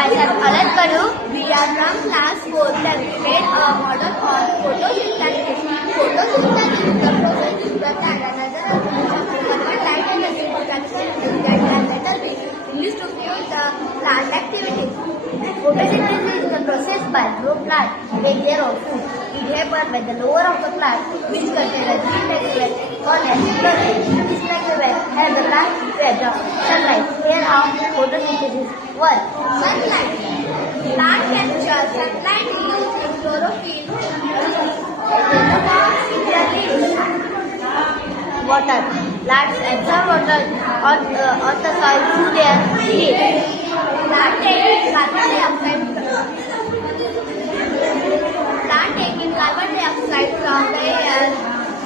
Myself Alat Kadu. We are from class 4. We made a model on photosynthesis. Photosynthesis is the process in which another convert light and the chemical and later be used to fuel the plant activity. Photosynthesis is the process by which plant make their own food. It happens when the lower of the plant, which contains a green-like web called as chloroplast. This like web helps the plant to absorb sunlight. Here how photosynthesis works. Sunlight. Plant captures sunlight using chlorophyll in the leaves. Water. Plants absorb water on the soil through their leaves. Plant taking carbon dioxide. Plant taking carbon dioxide from the air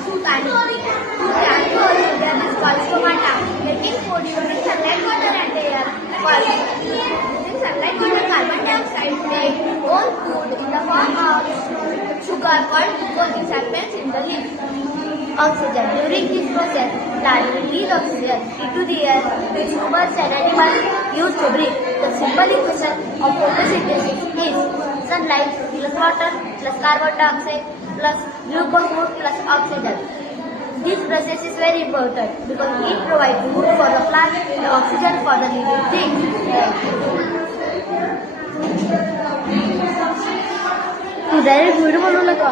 through transfer that is called stomata. Making food using sunlight, water and air. Using sunlight, water, carbon dioxide make whole food in the form of sugar called glucose is happens in the leaf. Oxygen. During this process, plants release oxygen into the air which humans and animals use to breathe. The simple equation of photosynthesis is sunlight plus water plus carbon dioxide plus glucose plus oxygen. This process is very important because it provides food for the plant and oxygen for the living things. तू direct video बनवू लगा.